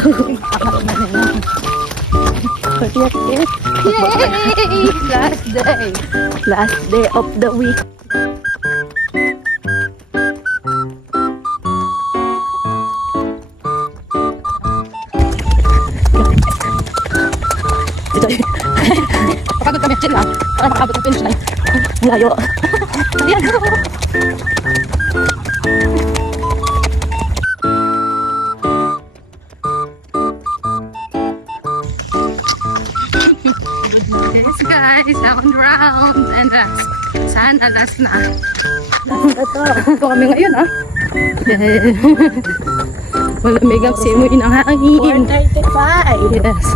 Yay! Last day. Last day of the week. Pagod kami, chill lang. Para makabot ang finish line. Layo. Ayan. Yes guys, second round and last. Sana last na. Ito kami ngayon Malamig ang simoy ng hangin. 4:35. Yes.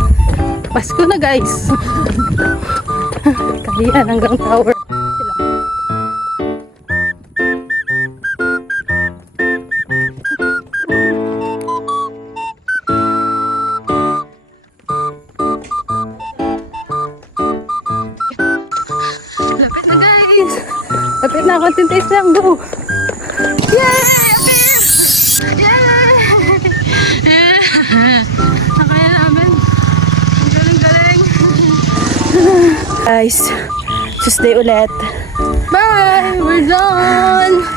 Pasko na guys. Kaya hanggang tower. Lapit na guys. Lapit na, konting taste lang. Go. Yay! Yay! Nakaya namin. Ang galing-galing. Guys, Tuesday ulit. Bye! We're done!